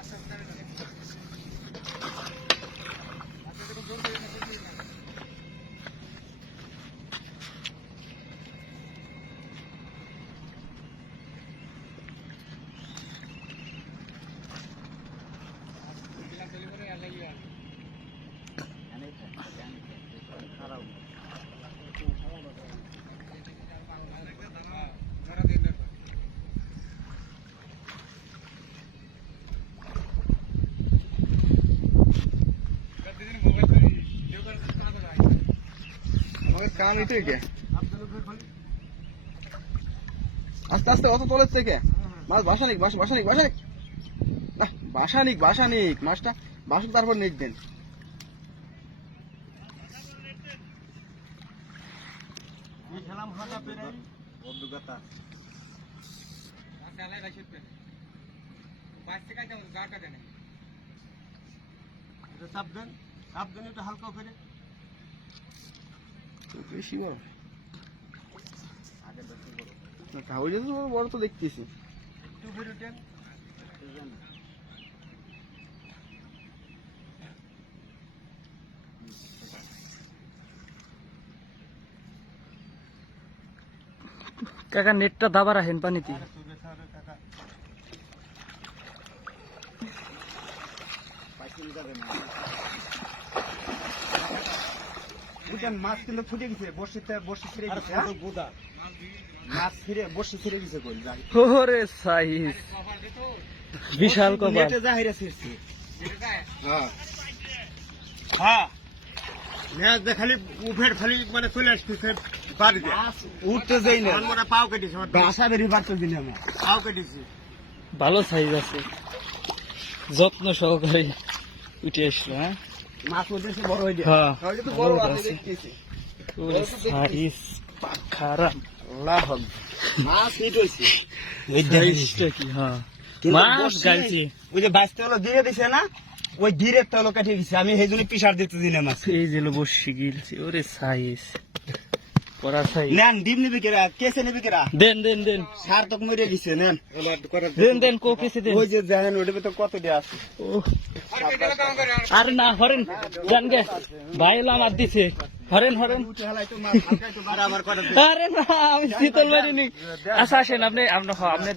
nasa আস্তে আস্তে, অত তলের থেকে? মাছ বাসানিক, বাস, বাসানিক বাসানিক। না বাসানিক বাসানিক। মাছটা বাসুক তারপর নেট দেন। সাবধান সাবধান একটু হালকা করে। বেশি বড়। না তো বড় বড় তো দেখতেছি। একটু কাকা নেটটা দাবা রাখেন পানিতে। উঠেন মাছ কিন্তু ছুটে গেছে বর্ষিতে বর্ষি ছিঁড়ে গেছে হ্যাঁ? মাছ ছিঁড়ে বর্ষি ছিঁড়ে গেছে কই? ওরে সাইজ বিশাল কপাল। নেটে জাহিরে ছিঁড়ছে। হ্যাঁ। হ্যাঁ। ম্যাচ খালি উফের খালি মানে চলে আসতেছে বাড়িতে। উঠতে যাই না। আমরা পাও কেটেছি বাসা বেরিয়ে পারতো দিন আমি পাও কেটেছি। ভালো সাইজ আছে। যত্ন সহকারে উঠে আসলো হ্যাঁ? মাছ উঠেছে বড় হয়ে হ্যাঁ। বড় আছে আছে। দেখতেছি। সাইজ খারাপ আল্লাহ মাছ হিট হয়েছে সাইজটা কি হ্যাঁ মাছ গাইছে। ওই যে বাঁচতে হলো দিয়ে দিছে না ওই ডিরেক্ট হলো কেটে গেছে আমি সেই জন্য পিসার দিতে দিলাম মাছ। এই যে বসে বসি গিলছে ওরে সাইজ নেন ডিম নিবি কেরা? কেসে নিবি কেরা? দেন দেন দেন। সার মরে গেছে নেন। দেন দেন কো কেসে দেন। ওই যে দেখেন ওটা তো কত দিয়ে আছে ও না হরেন জান গে। ভাই আমার দিছে। Horn horn. আর আমার কটা আরে না আমি শীতল মারিনি। আচ্ছা আসেন আপনি আপনি